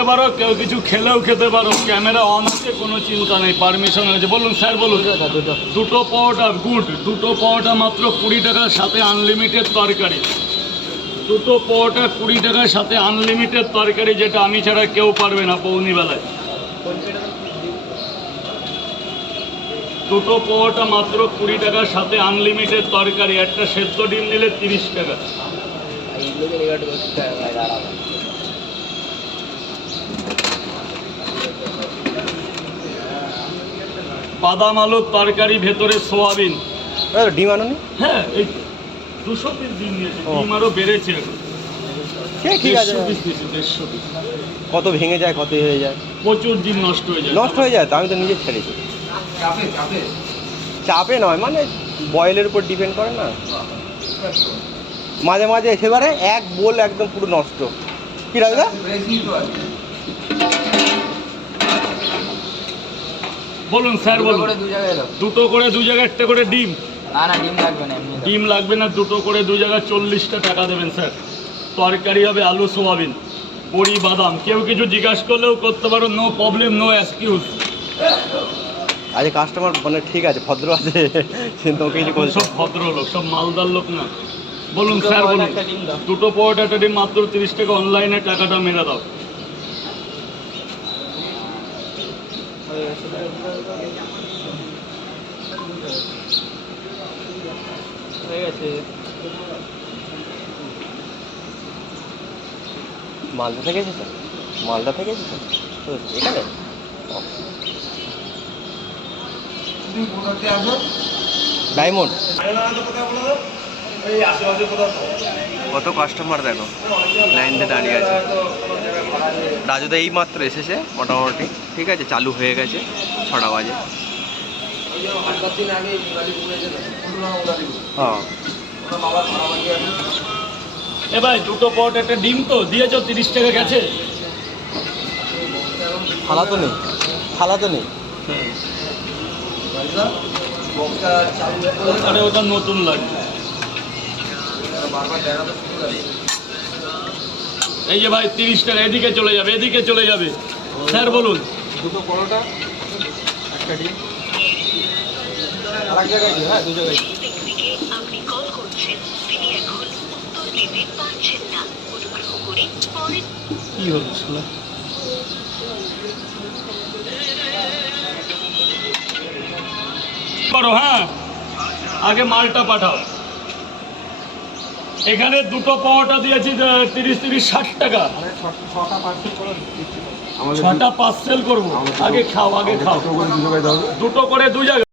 খেতে পারো কেউ কিছু খেলেও খেতে পারো। ক্যামেরা অন আছে কোনো চিন্তা নেই পারমিশন আছে। বলুন স্যার বলুন। দুটো পাওয়াটা গুড দুটো পাওয়াটা মাত্র কুড়ি টাকার সাথে আনলিমিটেড তরকারি। দুটো পাওয়াটা কুড়ি টাকার সাথে আনলিমিটেড তরকারি যেটা আমি ছাড়া কেউ পারবে না পৌনিবেলায় দুটো পাওয়াটা মাত্র কুড়ি টাকার সাথে আনলিমিটেড তরকারি। একটা সেদ্ধ ডিম নিলে তিরিশ টাকা। বাদাম আলুর তরকারি ভেতরে সোয়াবিন। ডিম আনুনি? হ্যাঁ এই দুশো পিস ডিম নিয়েছে। ডিম আরও বেড়েছে এখন। ঠিক আছে। কত ভেঙে যায় কত হয়ে যায়? প্রচুর ডিম নষ্ট হয়ে যায়। নষ্ট হয়ে যায়? তো আমি তো নিজে ছেড়েছি। চাপে নয় মানে বয়েলের উপর ডিপেন্ড করে না। মাঝে মাঝে এসেবারে এক বোল একদম পুরো নষ্ট। কি রাখবে বলুন স্যার বলুন। দু জায়গায় দাও দুটো করে দু জায়গায় একটা করে ডিম। না না ডিম লাগবে না এমনি ডিম লাগবে না দুটো করে দু জায়গায় চল্লিশটা টাকা দেবেন স্যার। তরকারি হবে আলু সোয়াবিন বড়ি বাদাম। কেউ কিছু জিজ্ঞাসা করলেও করতে পারো নো প্রবলেম নো এক্সকিউজ আজ কাস্টমার মানে ঠিক আছে ভদ্র আছে কিন্তু ওকে কিছু করছে সব ভদ্রলোক সব মালদার লোক না। বলুন স্যার বলুন। দুটো পরোটা একটা ডিম মাত্র তিরিশ টাকা অনলাইনে টাকাটা মেরে দাও। হয়ে গেছে মালদা থেকে এসেছে? মালদা থেকে এসেছে? এখানে? ডায়মন্ড। কত কাস্টমার দেখো? লাইন দিয়ে দাঁড়িয়ে আছে। রাজুদা এই মাত্র এসেছে মোটামুটি ঠিক আছে? চালু হয়ে গেছে ছটা বাজে। হ্যাঁ। এ ভাই দুটো পরোটা একটা ডিম তো দিয়েছ তিরিশ টাকা গেছে। থালা তো নেই থালা তো নেই। আরে ওটা নতুন লাগবে এই যে ভাই তিরিশ টাকা এদিকে চলে যাবে এদিকে চলে যাবে। স্যার বলুন। দুটো পরোটা একটা ডিম। আর জায়গায় হ্যাঁ দু জায়গায় দিও। ব্যক্তিকে আপনি কল করছেন তিনি এখন উত্তর দিতে পারছেন না। অনুগ্রহ করে পরে কি হলো শালা? করো হ্যাঁ। আগে মালটা পাঠাও। এখানে দুটো পাওয়াটা দিয়েছি তিরিশ তিরিশ ষাট টাকা। ছটা পার্সেল করে ছটা পার্সেল করব। আগে খাও আগে খাও। দুটো করে দু জায়গা